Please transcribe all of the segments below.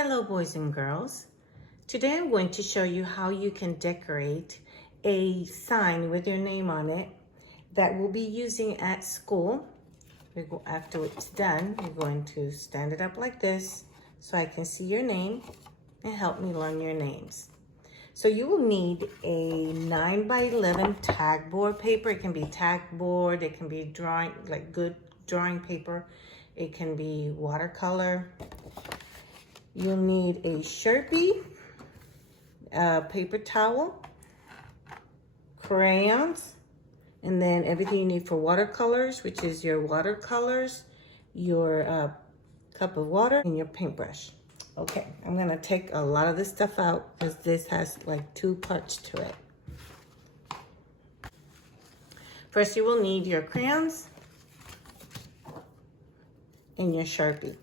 Hello boys and girls. Today I'm going to show you how you can decorate a sign with your name on it that we'll be using at school. After it's done, you're going to stand it up like this so I can see your name and help me learn your names. So you will need a 9x11 tag board paper. It can be tag board, it can be drawing, like good drawing paper. It can be watercolor. You'll need a Sharpie, a paper towel, crayons, and then everything you need for watercolors, which is your watercolors, your cup of water, and your paintbrush. Okay, I'm gonna take a lot of this stuff out because this has like 2 parts to it. First, you will need your crayons and your Sharpie.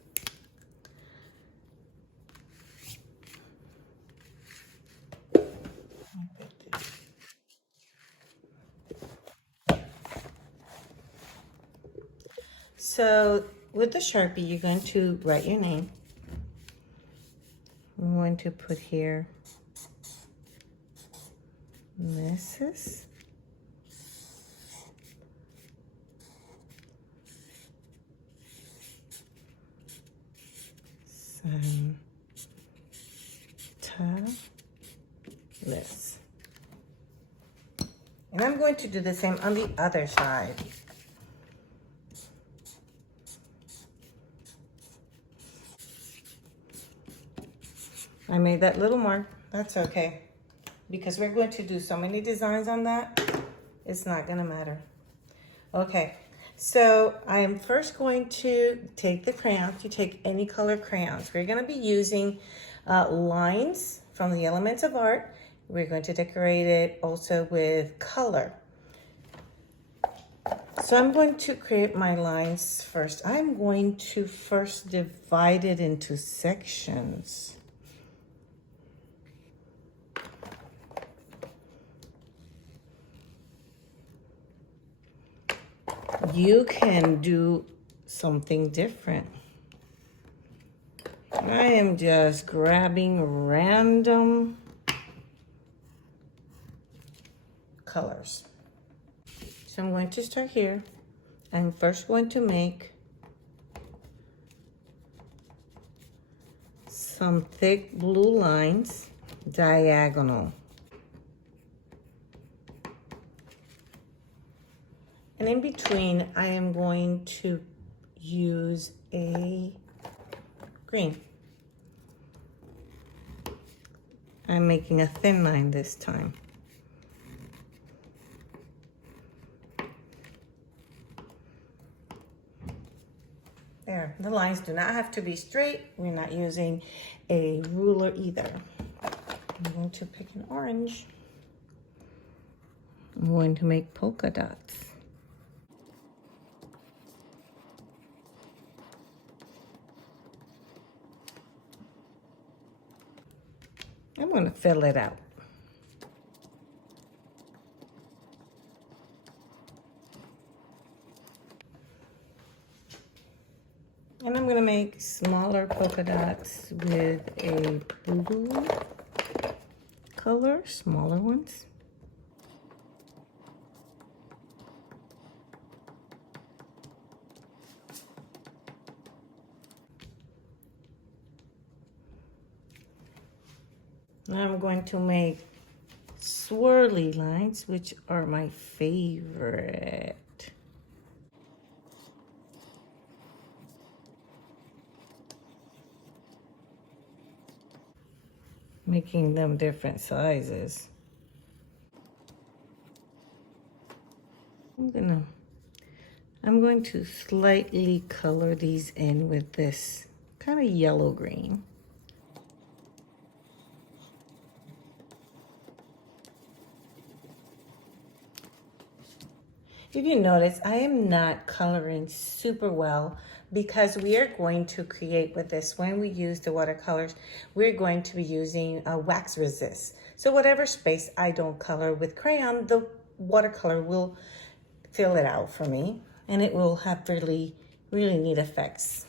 So with the Sharpie, you're going to write your name. I'm going to put here Mrs. Santalis. And I'm going to do the same on the other side. I made that little more. That's okay. Because we're going to do so many designs on that, it's not going to matter. Okay, so I am first going to take the crayons. You take any color crayons. We're going to be using lines from the Elements of Art. We're going to decorate it also with color. So I'm going to create my lines first. I'm going to first divide it into sections. You can do something different. I am just grabbing random colors. So I'm going to start here. I'm first going to make some thick blue lines diagonal. And in between, I am going to use a green. I'm making a thin line this time. There, the lines do not have to be straight. We're not using a ruler either. I'm going to pick an orange. I'm going to make polka dots. I'm going to fill it out. And I'm going to make smaller polka dots with a blue color, smaller ones. Now I'm going to make swirly lines, which are my favorite. Making them different sizes. I'm going to slightly color these in with this kind of yellow green. If you notice, I am not coloring super well because we are going to create with this, when we use the watercolors, we're going to be using a wax resist. So whatever space I don't color with crayon, the watercolor will fill it out for me and it will have really, really neat effects.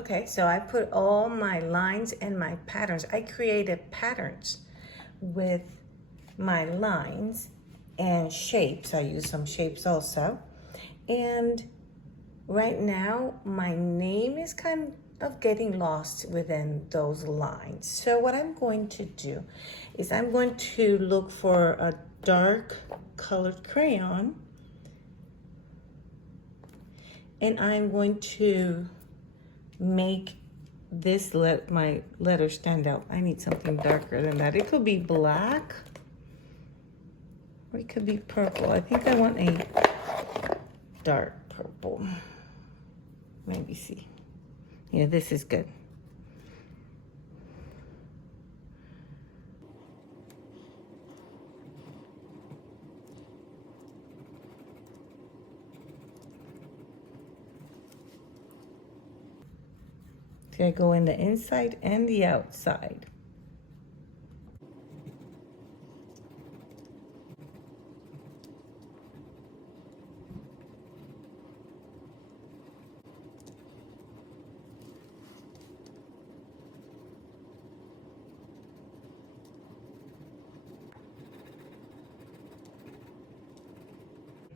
Okay, so I put all my lines and my patterns. I created patterns with my lines and shapes. I use some shapes also. And right now, my name is kind of getting lost within those lines. So what I'm going to do is I'm going to look for a dark colored crayon, and I'm going to make this my letter stand out. I need something darker than that. It could be black or it could be purple. I think I want a dark purple. Maybe see. Yeah, this is good. So I go in the inside and the outside.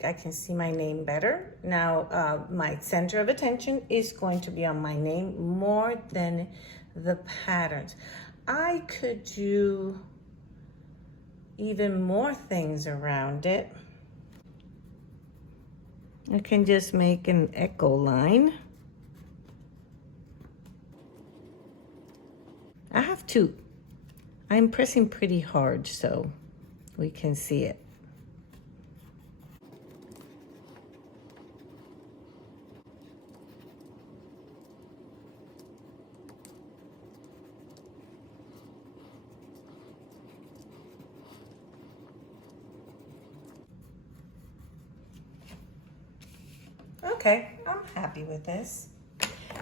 I can see my name better. Now, my center of attention is going to be on my name more than the patterns. I could do even more things around it. I can just make an echo line. I have to. I'm pressing pretty hard so we can see it. Okay, I'm happy with this.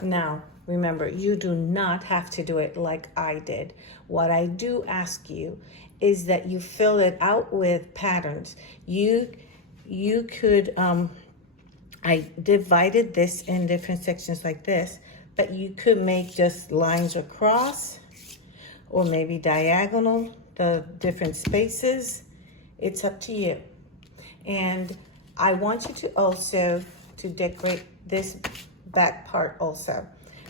Now, remember, you do not have to do it like I did. What I do ask you is that you fill it out with patterns. You could, I divided this in different sections like this, but you could make just lines across or maybe diagonal, the different spaces. It's up to you. And I want you to also to decorate this back part also.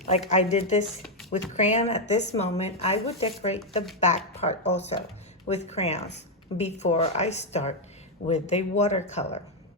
Like I did this with crayon at this moment, I would decorate the back part also with crayons before I start with the watercolor.